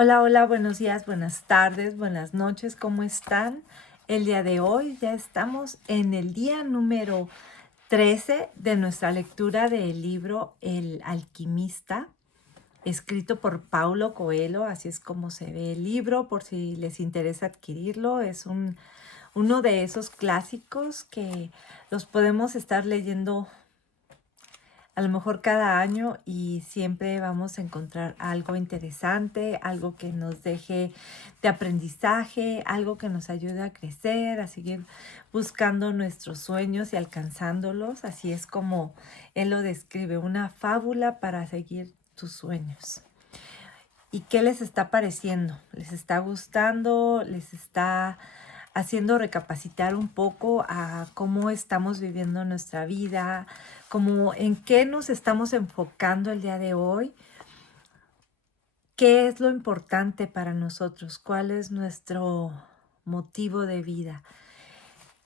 Hola, hola, buenos días, buenas tardes, buenas noches, ¿cómo están? El día de hoy ya estamos en el día número 13 de nuestra lectura del libro El Alquimista, escrito por Paulo Coelho, así es como se ve el libro, por si les interesa adquirirlo. Es uno de esos clásicos que los podemos estar leyendo a lo mejor cada año y siempre vamos a encontrar algo interesante, algo que nos deje de aprendizaje, algo que nos ayude a crecer, a seguir buscando nuestros sueños y alcanzándolos. Así es como él lo describe, una fábula para seguir tus sueños. ¿Y qué les está pareciendo? ¿Les está gustando? ¿Les está haciendo recapacitar un poco a cómo estamos viviendo nuestra vida, como en qué nos estamos enfocando el día de hoy? ¿Qué es lo importante para nosotros? ¿Cuál es nuestro motivo de vida?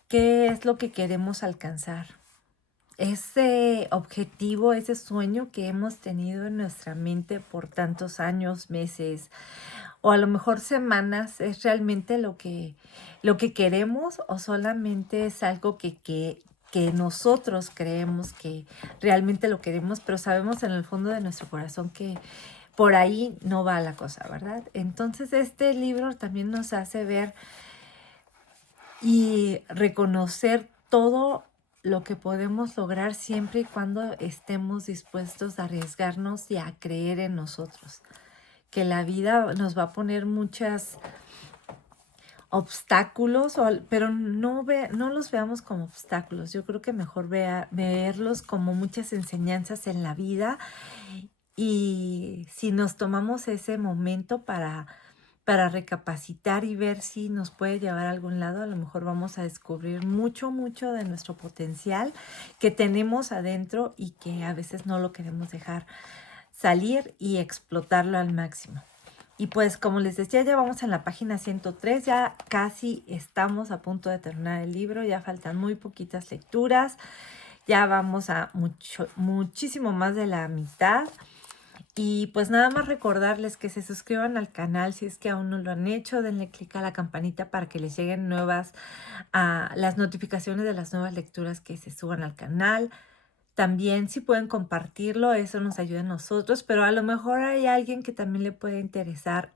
¿Qué es lo que queremos alcanzar? Ese objetivo, ese sueño que hemos tenido en nuestra mente por tantos años, meses, o a lo mejor semanas, ¿es realmente lo que queremos o solamente es algo que nosotros creemos que realmente lo queremos, pero sabemos en el fondo de nuestro corazón que por ahí no va la cosa, ¿verdad? Entonces este libro también nos hace ver y reconocer todo lo que podemos lograr siempre y cuando estemos dispuestos a arriesgarnos y a creer en nosotros, que la vida nos va a poner muchas obstáculos, pero no los veamos como obstáculos. Yo creo que mejor verlos como muchas enseñanzas en la vida, y si nos tomamos ese momento para recapacitar y ver si nos puede llevar a algún lado, a lo mejor vamos a descubrir mucho, mucho de nuestro potencial que tenemos adentro y que a veces no lo queremos dejar salir y explotarlo al máximo. Y pues como les decía, ya vamos en la página 103, ya casi estamos a punto de terminar el libro, ya faltan muy poquitas lecturas, ya vamos a muchísimo más de la mitad. Y pues nada más recordarles que se suscriban al canal si es que aún no lo han hecho, denle clic a la campanita para que les lleguen las notificaciones de las nuevas lecturas que se suban al canal. También si pueden compartirlo, eso nos ayuda a nosotros, pero a lo mejor hay alguien que también le puede interesar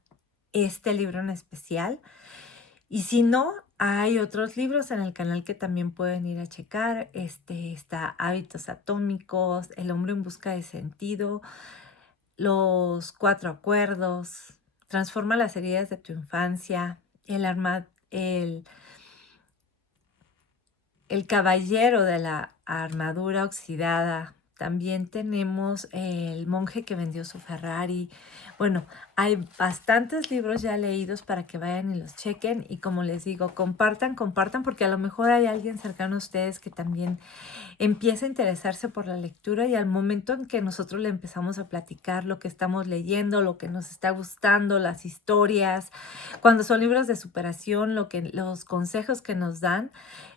este libro en especial. Y si no, hay otros libros en el canal que también pueden ir a checar. Está Hábitos Atómicos, El hombre en busca de sentido, Los cuatro acuerdos, Transforma las heridas de tu infancia, el caballero de la armadura oxidada. También tenemos El monje que vendió su Ferrari. Bueno, hay bastantes libros ya leídos para que vayan y los chequen. Y como les digo, compartan, porque a lo mejor hay alguien cercano a ustedes que también empieza a interesarse por la lectura, y al momento en que nosotros le empezamos a platicar lo que estamos leyendo, lo que nos está gustando, las historias, cuando son libros de superación, los consejos que nos dan,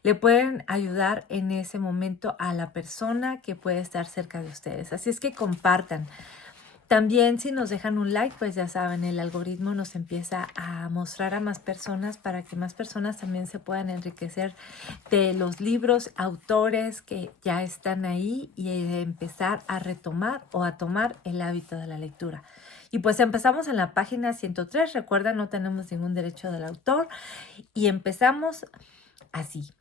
le pueden ayudar en ese momento a la persona que puede estar cerca de ustedes. Así es que compartan. También si nos dejan un like, pues ya saben, el algoritmo nos empieza a mostrar a más personas para que más personas también se puedan enriquecer de los libros, autores que ya están ahí, y empezar a retomar o a tomar el hábito de la lectura. Y pues empezamos en la página 103. Recuerda, no tenemos ningún derecho del autor, y empezamos así.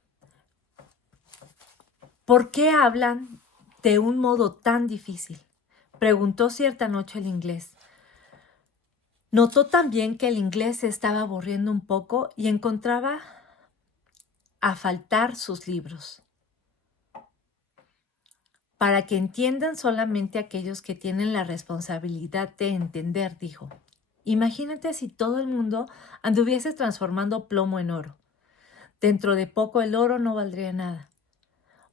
¿Por qué hablan de un modo tan difícil?, preguntó cierta noche el inglés. Notó también que el inglés se estaba aburriendo un poco y encontraba a faltar sus libros. Para que entiendan solamente aquellos que tienen la responsabilidad de entender, dijo. Imagínate si todo el mundo anduviese transformando plomo en oro. Dentro de poco el oro no valdría nada.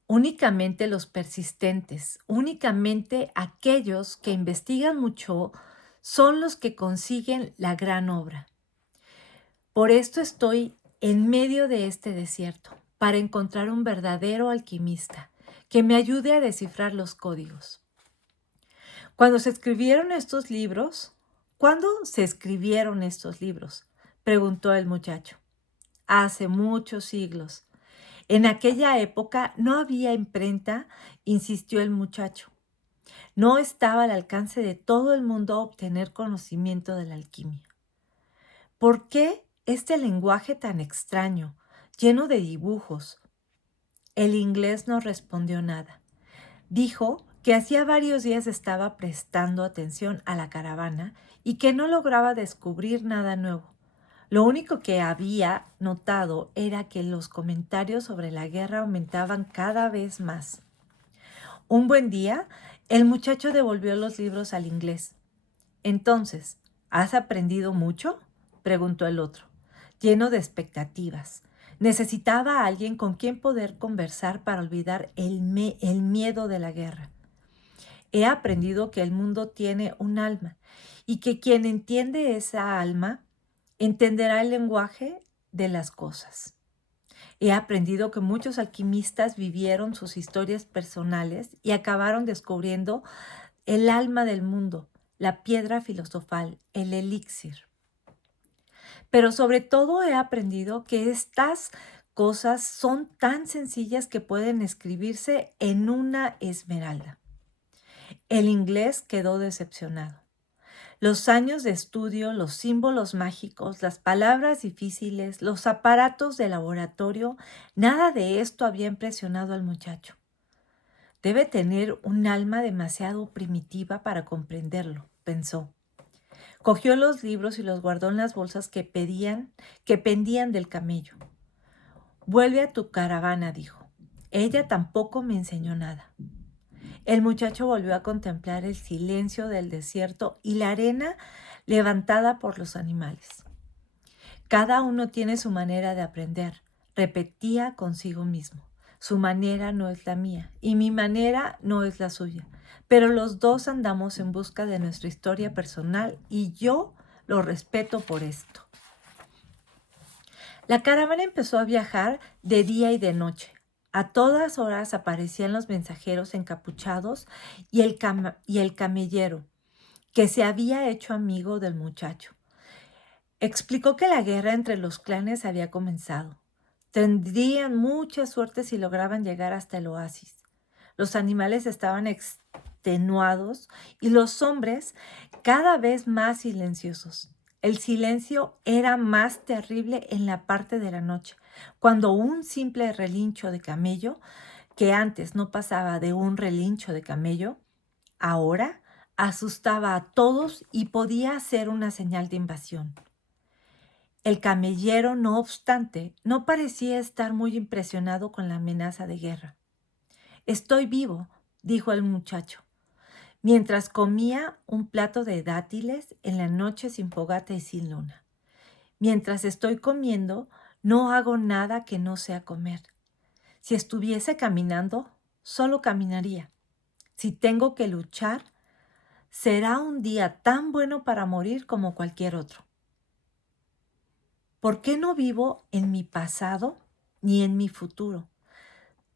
Únicamente los persistentes, únicamente aquellos que investigan mucho, son los que consiguen la gran obra. Por esto estoy en medio de este desierto, para encontrar un verdadero alquimista que me ayude a descifrar los códigos. Cuando se escribieron estos libros, ¿Cuándo se escribieron estos libros?, preguntó el muchacho. Hace muchos siglos. En aquella época no había imprenta, insistió el muchacho. No estaba al alcance de todo el mundo obtener conocimiento de la alquimia. ¿Por qué este lenguaje tan extraño, lleno de dibujos? El inglés no respondió nada. Dijo que hacía varios días estaba prestando atención a la caravana y que no lograba descubrir nada nuevo. Lo único que había notado era que los comentarios sobre la guerra aumentaban cada vez más. Un buen día, el muchacho devolvió los libros al inglés. Entonces, ¿has aprendido mucho?, preguntó el otro, lleno de expectativas. Necesitaba a alguien con quien poder conversar para olvidar el miedo de la guerra. He aprendido que el mundo tiene un alma y que quien entiende esa alma entenderá el lenguaje de las cosas. He aprendido que muchos alquimistas vivieron sus historias personales y acabaron descubriendo el alma del mundo, la piedra filosofal, el elixir. Pero sobre todo he aprendido que estas cosas son tan sencillas que pueden escribirse en una esmeralda. El inglés quedó decepcionado. Los años de estudio, los símbolos mágicos, las palabras difíciles, los aparatos de laboratorio, nada de esto había impresionado al muchacho. Debe tener un alma demasiado primitiva para comprenderlo, pensó. Cogió los libros y los guardó en las bolsas que pendían del camello. Vuelve a tu caravana, dijo. Ella tampoco me enseñó nada. El muchacho volvió a contemplar el silencio del desierto y la arena levantada por los animales. Cada uno tiene su manera de aprender, repetía consigo mismo. Su manera no es la mía y mi manera no es la suya, pero los dos andamos en busca de nuestra historia personal y yo lo respeto por esto. La caravana empezó a viajar de día y de noche. A todas horas aparecían los mensajeros encapuchados y el camellero, que se había hecho amigo del muchacho. Explicó que la guerra entre los clanes había comenzado. Tendrían mucha suerte si lograban llegar hasta el oasis. Los animales estaban extenuados y los hombres cada vez más silenciosos. El silencio era más terrible en la parte de la noche, cuando un simple relincho de camello, que antes no pasaba de un relincho de camello, ahora asustaba a todos y podía ser una señal de invasión. El camellero, no obstante, no parecía estar muy impresionado con la amenaza de guerra. «Estoy vivo», dijo el muchacho, mientras comía un plato de dátiles en la noche sin fogata y sin luna. «Mientras estoy comiendo, no hago nada que no sea comer. Si estuviese caminando, solo caminaría. Si tengo que luchar, será un día tan bueno para morir como cualquier otro. ¿Por qué no vivo en mi pasado ni en mi futuro?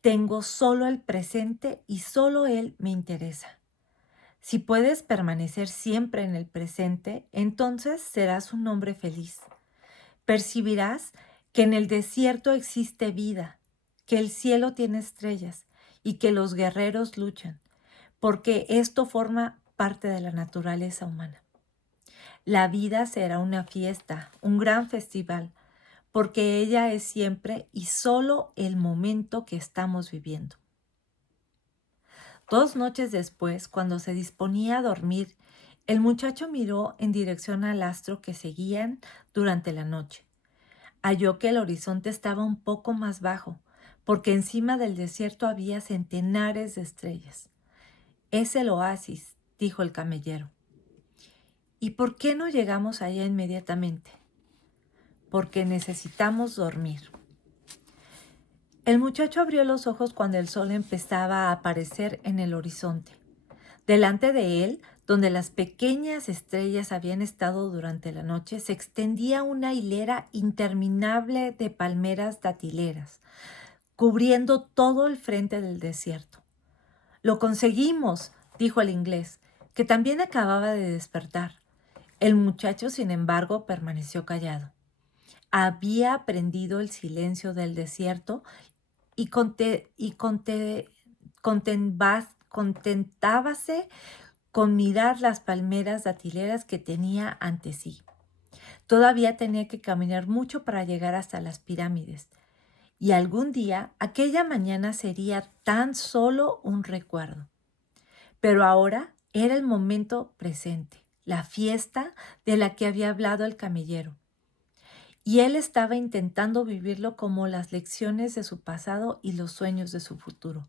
Tengo solo el presente y solo él me interesa. Si puedes permanecer siempre en el presente, entonces serás un hombre feliz. Percibirás que en el desierto existe vida, que el cielo tiene estrellas y que los guerreros luchan, porque esto forma parte de la naturaleza humana. La vida será una fiesta, un gran festival, porque ella es siempre y solo el momento que estamos viviendo. 2 noches después, cuando se disponía a dormir, el muchacho miró en dirección al astro que seguían durante la noche. Halló que el horizonte estaba un poco más bajo, porque encima del desierto había centenares de estrellas. «Es el oasis», dijo el camellero. «¿Y por qué no llegamos allá inmediatamente?» «Porque necesitamos dormir». El muchacho abrió los ojos cuando el sol empezaba a aparecer en el horizonte. Delante de él, donde las pequeñas estrellas habían estado durante la noche, se extendía una hilera interminable de palmeras datileras, cubriendo todo el frente del desierto. «Lo conseguimos», dijo el inglés, que también acababa de despertar. El muchacho, sin embargo, permaneció callado. Había aprendido el silencio del desierto y contentábase con mirar las palmeras datileras que tenía ante sí. Todavía tenía que caminar mucho para llegar hasta las pirámides, y algún día aquella mañana sería tan solo un recuerdo. Pero ahora era el momento presente, la fiesta de la que había hablado el camellero, y él estaba intentando vivirlo como las lecciones de su pasado y los sueños de su futuro.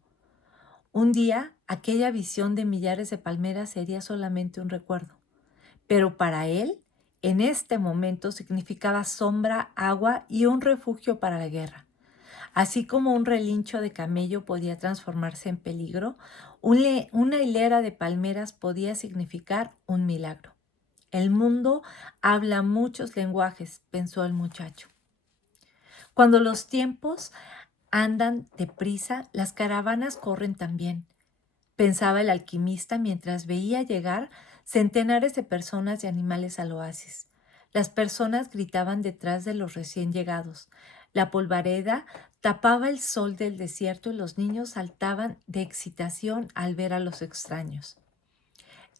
Un día, aquella visión de millares de palmeras sería solamente un recuerdo, pero para él, en este momento significaba sombra, agua y un refugio para la guerra. Así como un relincho de camello podía transformarse en peligro, una hilera de palmeras podía significar un milagro. El mundo habla muchos lenguajes, pensó el muchacho. Cuando los tiempos andan deprisa, las caravanas corren también, pensaba el alquimista mientras veía llegar centenares de personas y animales al oasis. Las personas gritaban detrás de los recién llegados. La polvareda tapaba el sol del desierto y los niños saltaban de excitación al ver a los extraños.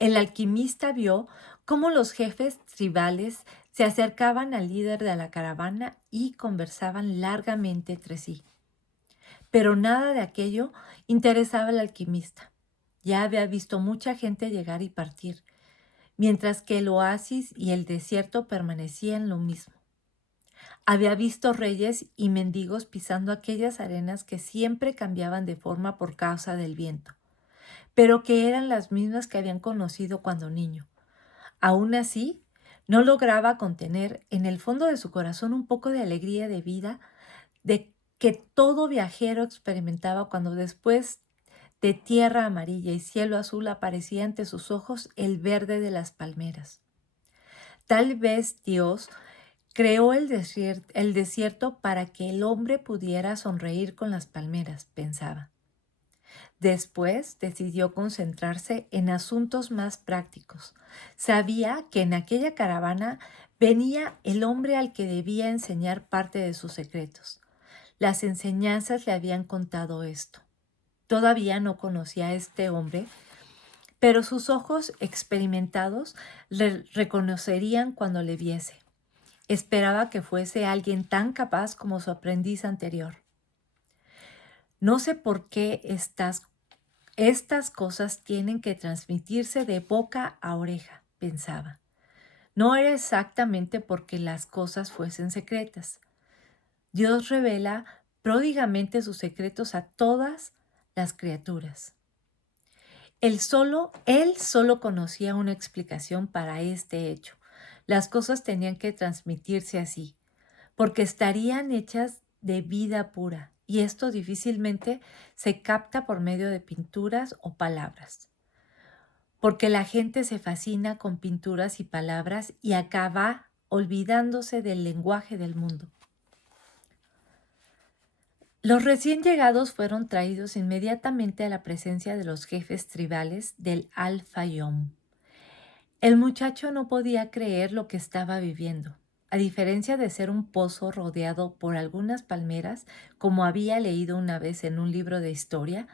El alquimista vio cómo los jefes tribales se acercaban al líder de la caravana y conversaban largamente entre sí. Pero nada de aquello interesaba al alquimista. Ya había visto mucha gente llegar y partir, mientras que el oasis y el desierto permanecían lo mismo. Había visto reyes y mendigos pisando aquellas arenas que siempre cambiaban de forma por causa del viento, pero que eran las mismas que habían conocido cuando niño. Aún así, no lograba contener en el fondo de su corazón un poco de alegría de vida de que todo viajero experimentaba cuando después de tierra amarilla y cielo azul aparecía ante sus ojos el verde de las palmeras. Tal vez Dios creó el desierto para que el hombre pudiera sonreír con las palmeras, pensaba. Después decidió concentrarse en asuntos más prácticos. Sabía que en aquella caravana venía el hombre al que debía enseñar parte de sus secretos. Las enseñanzas le habían contado esto. Todavía no conocía a este hombre, pero sus ojos experimentados le reconocerían cuando le viese. Esperaba que fuese alguien tan capaz como su aprendiz anterior. No sé por qué estas cosas tienen que transmitirse de boca a oreja, pensaba. No era exactamente porque las cosas fuesen secretas. Dios revela pródigamente sus secretos a todas las criaturas. Él solo conocía una explicación para este hecho. Las cosas tenían que transmitirse así, porque estarían hechas de vida pura, y esto difícilmente se capta por medio de pinturas o palabras. Porque la gente se fascina con pinturas y palabras y acaba olvidándose del lenguaje del mundo. Los recién llegados fueron traídos inmediatamente a la presencia de los jefes tribales del Al-Fayum. El muchacho no podía creer lo que estaba viviendo. A diferencia de ser un pozo rodeado por algunas palmeras, como había leído una vez en un libro de historia,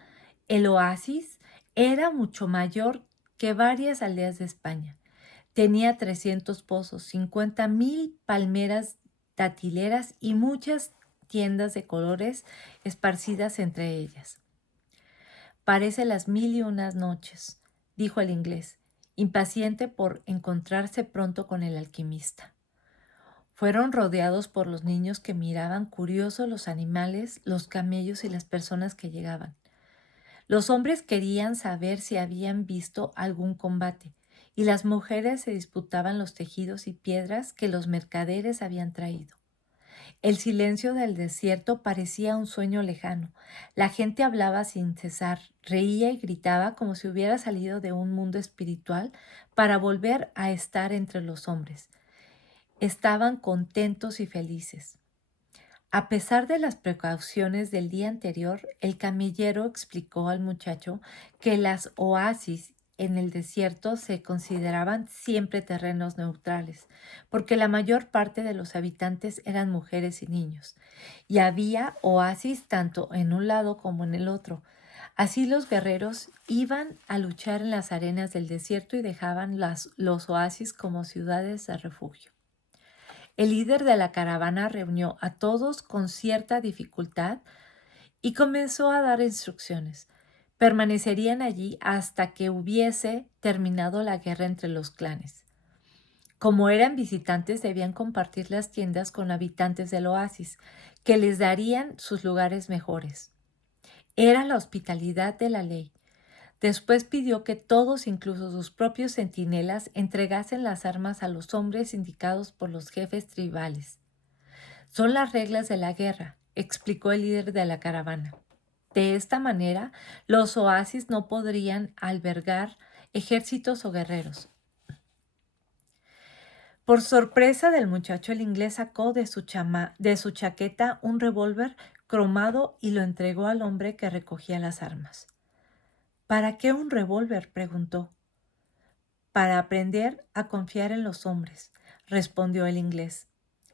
el oasis era mucho mayor que varias aldeas de España. Tenía 300 pozos, 50,000 palmeras datileras y muchas tiendas de colores esparcidas entre ellas. Parece las 1001 noches, dijo el inglés, impaciente por encontrarse pronto con el alquimista. Fueron rodeados por los niños que miraban curiosos los animales, los camellos y las personas que llegaban. Los hombres querían saber si habían visto algún combate, y las mujeres se disputaban los tejidos y piedras que los mercaderes habían traído. El silencio del desierto parecía un sueño lejano. La gente hablaba sin cesar, reía y gritaba como si hubiera salido de un mundo espiritual para volver a estar entre los hombres. Estaban contentos y felices. A pesar de las precauciones del día anterior, el camellero explicó al muchacho que las oasis en el desierto se consideraban siempre terrenos neutrales, porque la mayor parte de los habitantes eran mujeres y niños, y había oasis tanto en un lado como en el otro. Así los guerreros iban a luchar en las arenas del desierto y dejaban los oasis como ciudades de refugio. El líder de la caravana reunió a todos con cierta dificultad y comenzó a dar instrucciones. Permanecerían allí hasta que hubiese terminado la guerra entre los clanes. Como eran visitantes, debían compartir las tiendas con habitantes del oasis, que les darían sus lugares mejores. Era la hospitalidad de la ley. Después pidió que todos, incluso sus propios centinelas, entregasen las armas a los hombres indicados por los jefes tribales. Son las reglas de la guerra, explicó el líder de la caravana. De esta manera, los oasis no podrían albergar ejércitos o guerreros. Por sorpresa del muchacho, el inglés sacó de su chaqueta un revólver cromado y lo entregó al hombre que recogía las armas. ¿Para qué un revólver?, preguntó. Para aprender a confiar en los hombres, respondió el inglés.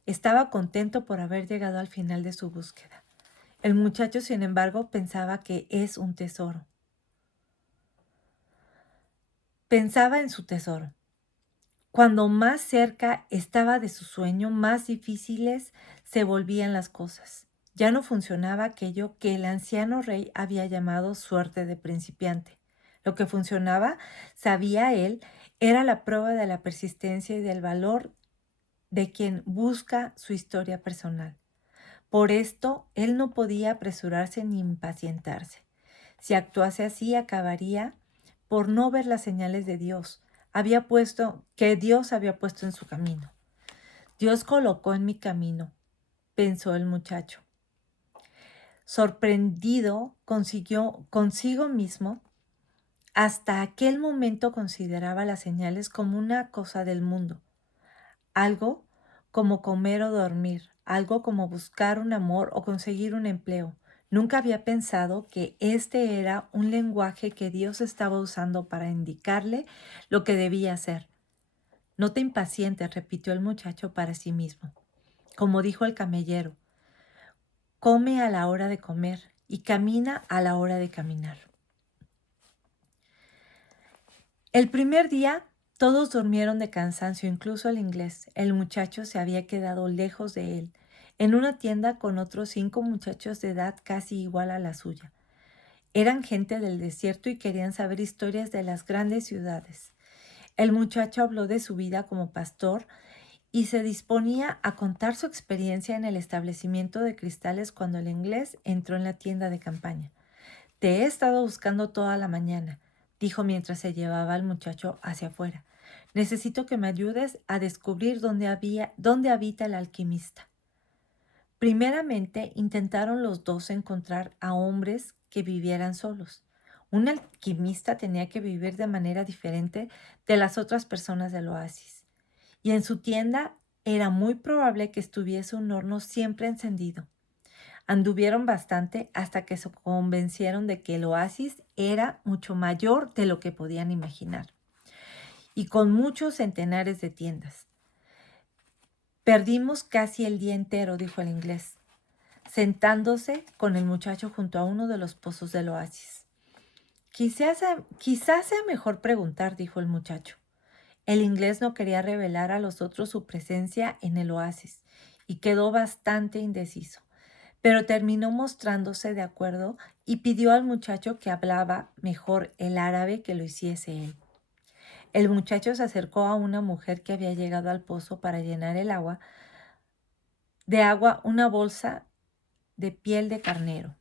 Estaba contento por haber llegado al final de su búsqueda. El muchacho, sin embargo, pensaba que es un tesoro. Pensaba en su tesoro. Cuando más cerca estaba de su sueño, más difíciles se volvían las cosas. Ya no funcionaba aquello que el anciano rey había llamado suerte de principiante. Lo que funcionaba, sabía él, era la prueba de la persistencia y del valor de quien busca su historia personal. Por esto, él no podía apresurarse ni impacientarse. Si actuase así, acabaría por no ver las señales de Dios que Dios había puesto en su camino. Dios colocó en mi camino, pensó el muchacho. Sorprendido consigo mismo, hasta aquel momento consideraba las señales como una cosa del mundo, algo como comer o dormir, algo como buscar un amor o conseguir un empleo. Nunca había pensado que este era un lenguaje que Dios estaba usando para indicarle lo que debía hacer. No te impacientes, repitió el muchacho para sí mismo. Como dijo el camellero, come a la hora de comer y camina a la hora de caminar. El primer día todos durmieron de cansancio, incluso el inglés. El muchacho se había quedado lejos de él, en una tienda con otros 5 muchachos de edad casi igual a la suya. Eran gente del desierto y querían saber historias de las grandes ciudades. El muchacho habló de su vida como pastor y se disponía a contar su experiencia en el establecimiento de cristales cuando el inglés entró en la tienda de campaña. Te he estado buscando toda la mañana, dijo mientras se llevaba al muchacho hacia afuera. Necesito que me ayudes a descubrir dónde habita el alquimista. Primeramente intentaron los dos encontrar a hombres que vivieran solos. Un alquimista tenía que vivir de manera diferente de las otras personas del oasis. Y en su tienda era muy probable que estuviese un horno siempre encendido. Anduvieron bastante hasta que se convencieron de que el oasis era mucho mayor de lo que podían imaginar, y con muchos centenares de tiendas. Perdimos casi el día entero, dijo el inglés, sentándose con el muchacho junto a uno de los pozos del oasis. Quizás sea mejor preguntar, dijo el muchacho. El inglés no quería revelar a los otros su presencia en el oasis y quedó bastante indeciso, pero terminó mostrándose de acuerdo y pidió al muchacho que hablaba mejor el árabe que lo hiciese él. El muchacho se acercó a una mujer que había llegado al pozo para llenar de agua una bolsa de piel de carnero.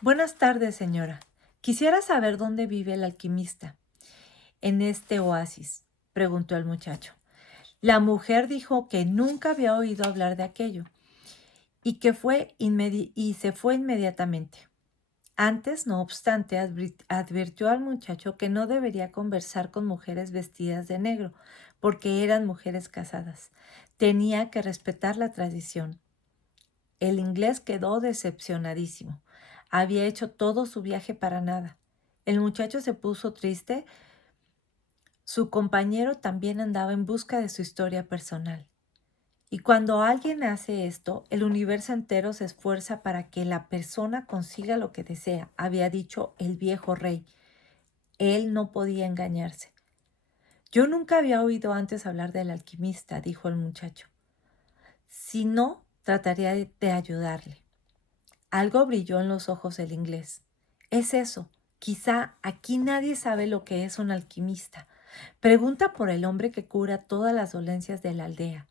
Buenas tardes, señora. Quisiera saber dónde vive el alquimista en este oasis, preguntó el muchacho. La mujer dijo que nunca había oído hablar de aquello y que se fue inmediatamente. Antes, no obstante, advirtió al muchacho que no debería conversar con mujeres vestidas de negro, porque eran mujeres casadas. Tenía que respetar la tradición. El inglés quedó decepcionadísimo. Había hecho todo su viaje para nada. El muchacho se puso triste, Su compañero también andaba en busca de su historia personal. Y cuando alguien hace esto, el universo entero se esfuerza para que la persona consiga lo que desea, había dicho el viejo rey. Él no podía engañarse. Yo nunca había oído antes hablar del alquimista, dijo el muchacho. Si no, trataría de ayudarle. Algo brilló en los ojos del inglés. Es eso. Quizá aquí nadie sabe lo que es un alquimista. Pregunta por el hombre que cura todas las dolencias de la aldea.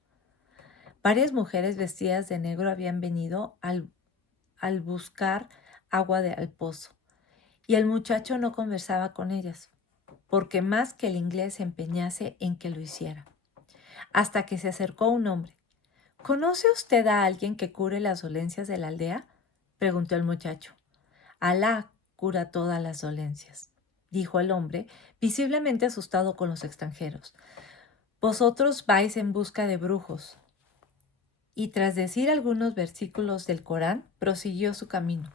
Varias mujeres vestidas de negro habían venido al buscar agua al pozo, y el muchacho no conversaba con ellas, porque más que el inglés se empeñase en que lo hiciera. Hasta que se acercó un hombre. ¿Conoce usted a alguien que cure las dolencias de la aldea?, preguntó el muchacho. Alá cura todas las dolencias, dijo el hombre, visiblemente asustado con los extranjeros. Vosotros vais en busca de brujos. Y tras decir algunos versículos del Corán, prosiguió su camino.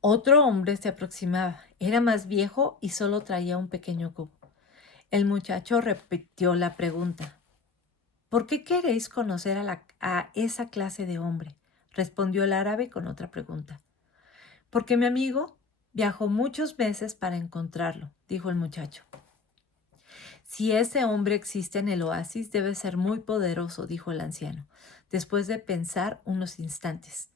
Otro hombre se aproximaba. Era más viejo y solo traía un pequeño cubo. El muchacho repitió la pregunta. ¿Por qué queréis conocer a esa clase de hombre?, respondió el árabe con otra pregunta. Porque mi amigo viajó muchos meses para encontrarlo, dijo el muchacho. Si ese hombre existe en el oasis, debe ser muy poderoso, dijo el anciano, después de pensar unos instantes.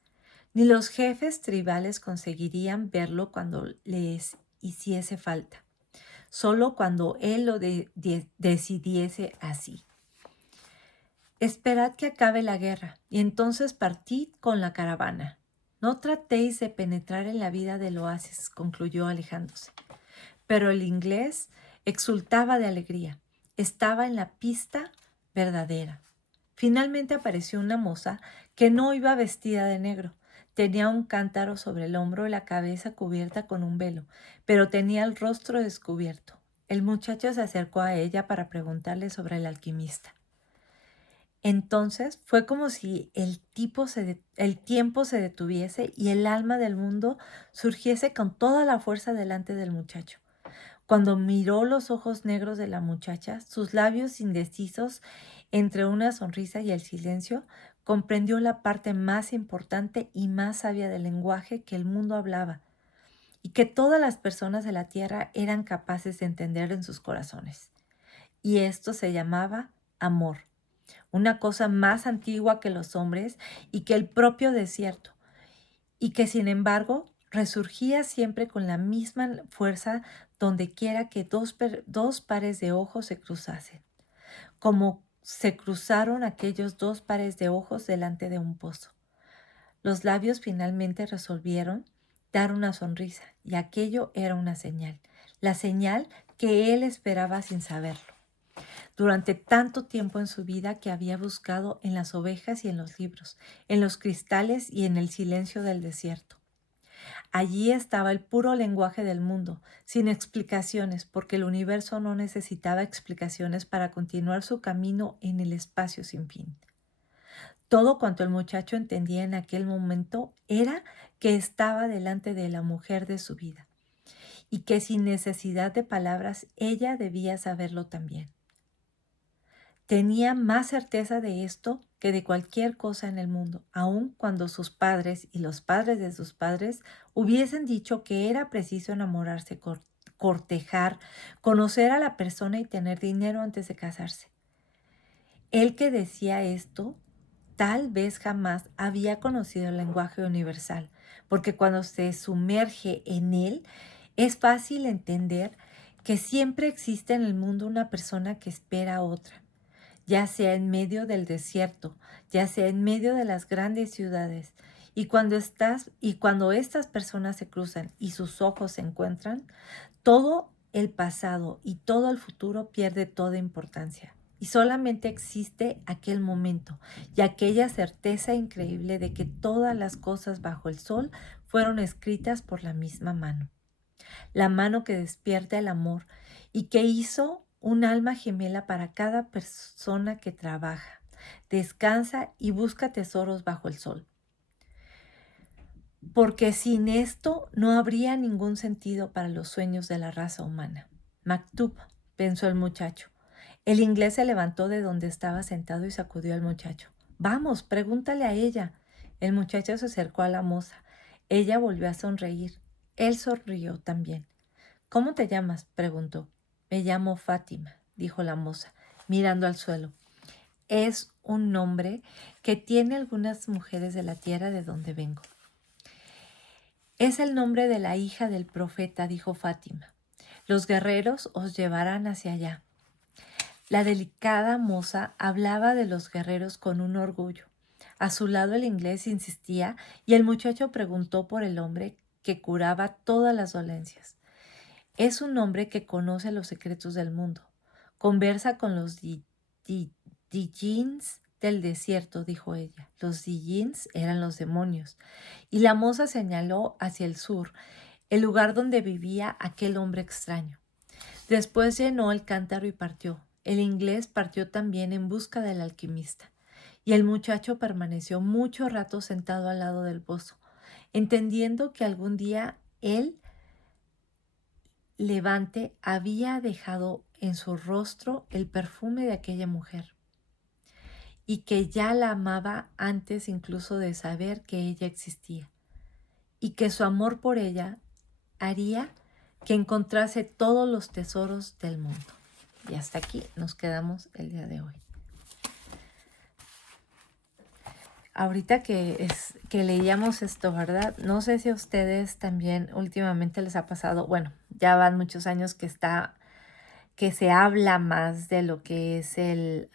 Ni los jefes tribales conseguirían verlo cuando les hiciese falta, solo cuando él lo decidiese así. Esperad que acabe la guerra, y entonces partid con la caravana. No tratéis de penetrar en la vida del oasis, concluyó alejándose. Pero el inglés exultaba de alegría. Estaba en la pista verdadera. Finalmente apareció una moza que no iba vestida de negro. Tenía un cántaro sobre el hombro y la cabeza cubierta con un velo, pero tenía el rostro descubierto. El muchacho se acercó a ella para preguntarle sobre el alquimista. Entonces fue como si el tiempo se detuviese y el alma del mundo surgiese con toda la fuerza delante del muchacho. Cuando miró los ojos negros de la muchacha, sus labios indecisos entre una sonrisa y el silencio, comprendió la parte más importante y más sabia del lenguaje que el mundo hablaba y que todas las personas de la tierra eran capaces de entender en sus corazones. Y esto se llamaba amor, una cosa más antigua que los hombres y que el propio desierto, y que sin embargo resurgía siempre con la misma fuerza donde quiera que dos pares de ojos se cruzasen, como se cruzaron aquellos dos pares de ojos delante de un pozo. Los labios finalmente resolvieron dar una sonrisa, y aquello era una señal, la señal que él esperaba sin saberlo. Durante tanto tiempo en su vida que había buscado en las ovejas y en los libros, en los cristales y en el silencio del desierto. Allí estaba el puro lenguaje del mundo, sin explicaciones, porque el universo no necesitaba explicaciones para continuar su camino en el espacio sin fin. Todo cuanto el muchacho entendía en aquel momento era que estaba delante de la mujer de su vida, y que sin necesidad de palabras ella debía saberlo también. Tenía más certeza de esto que de cualquier cosa en el mundo, aun cuando sus padres y los padres de sus padres hubiesen dicho que era preciso enamorarse, cortejar, conocer a la persona y tener dinero antes de casarse. El que decía esto tal vez jamás había conocido el lenguaje universal, porque cuando se sumerge en él es fácil entender que siempre existe en el mundo una persona que espera a otra, ya sea en medio del desierto, ya sea en medio de las grandes ciudades. Y cuando estas personas se cruzan y sus ojos se encuentran, todo el pasado y todo el futuro pierde toda importancia. Y solamente existe aquel momento y aquella certeza increíble de que todas las cosas bajo el sol fueron escritas por la misma mano. La mano que despierta el amor y que hizo un alma gemela para cada persona que trabaja, descansa y busca tesoros bajo el sol. Porque sin esto no habría ningún sentido para los sueños de la raza humana. Maktub, pensó el muchacho. El inglés se levantó de donde estaba sentado y sacudió al muchacho. Vamos, pregúntale a ella. El muchacho se acercó a la moza. Ella volvió a sonreír. Él sonrió también. ¿Cómo te llamas? Preguntó. Me llamo Fátima, dijo la moza, mirando al suelo. Es un nombre que tiene algunas mujeres de la tierra de donde vengo. Es el nombre de la hija del profeta, dijo Fátima. Los guerreros os llevarán hacia allá. La delicada moza hablaba de los guerreros con un orgullo. A su lado el inglés insistía y el muchacho preguntó por el hombre que curaba todas las dolencias. Es un hombre que conoce los secretos del mundo. Conversa con los Dijins del desierto, dijo ella. Los Dijins eran los demonios. Y la moza señaló hacia el sur, el lugar donde vivía aquel hombre extraño. Después llenó el cántaro y partió. El inglés partió también en busca del alquimista. Y el muchacho permaneció mucho rato sentado al lado del pozo, entendiendo que algún día él Levante había dejado en su rostro el perfume de aquella mujer y que ya la amaba antes incluso de saber que ella existía y que su amor por ella haría que encontrase todos los tesoros del mundo. Y hasta aquí nos quedamos el día de hoy. Ahorita que leíamos esto, ¿verdad? No sé si a ustedes también últimamente les ha pasado, bueno, ya van muchos años que se habla más de lo que es el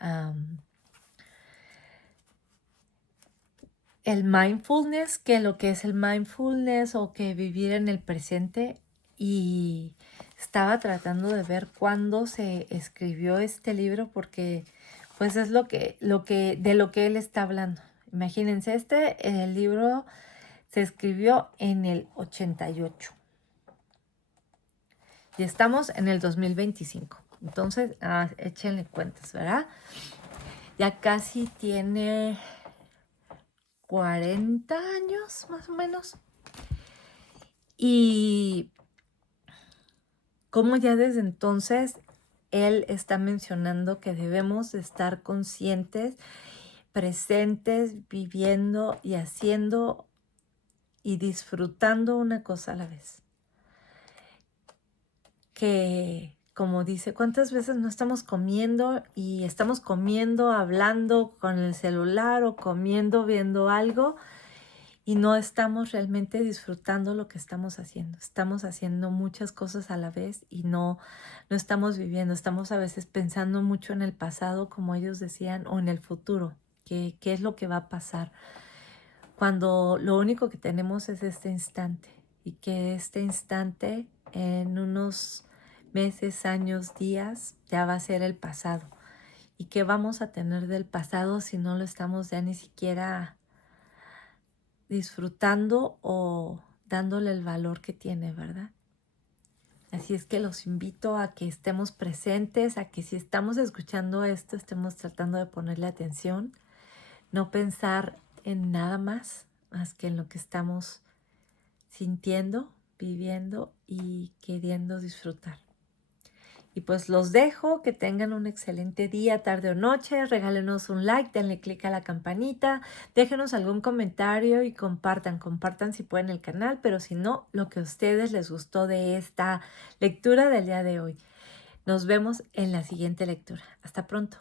mindfulness, que lo que es el mindfulness o que vivir en el presente. Y estaba tratando de ver cuándo se escribió este libro porque pues es de lo que él está hablando. Imagínense, el libro se escribió en el 88 y estamos en el 2025. Entonces, échenle cuentas, ¿verdad? Ya casi tiene 40 años más o menos. Y como ya desde entonces él está mencionando que debemos de estar conscientes, presentes, viviendo y haciendo y disfrutando una cosa a la vez. Que, como dice, ¿cuántas veces no estamos comiendo y estamos comiendo, hablando con el celular o comiendo, viendo algo y no estamos realmente disfrutando lo que estamos haciendo? Estamos haciendo muchas cosas a la vez y no estamos viviendo. Estamos a veces pensando mucho en el pasado, como ellos decían, o en el futuro. ¿Qué es lo que va a pasar? Cuando lo único que tenemos es este instante y que este instante en unos meses, años, días ya va a ser el pasado. ¿Y qué vamos a tener del pasado si no lo estamos ya ni siquiera disfrutando o dándole el valor que tiene, verdad? Así es que los invito a que estemos presentes, a que si estamos escuchando esto, estemos tratando de ponerle atención, no pensar en nada más que en lo que estamos sintiendo, viviendo y queriendo disfrutar. Y pues los dejo, que tengan un excelente día, tarde o noche, regálenos un like, denle click a la campanita, déjenos algún comentario y compartan si pueden el canal, pero si no, lo que a ustedes les gustó de esta lectura del día de hoy. Nos vemos en la siguiente lectura. Hasta pronto.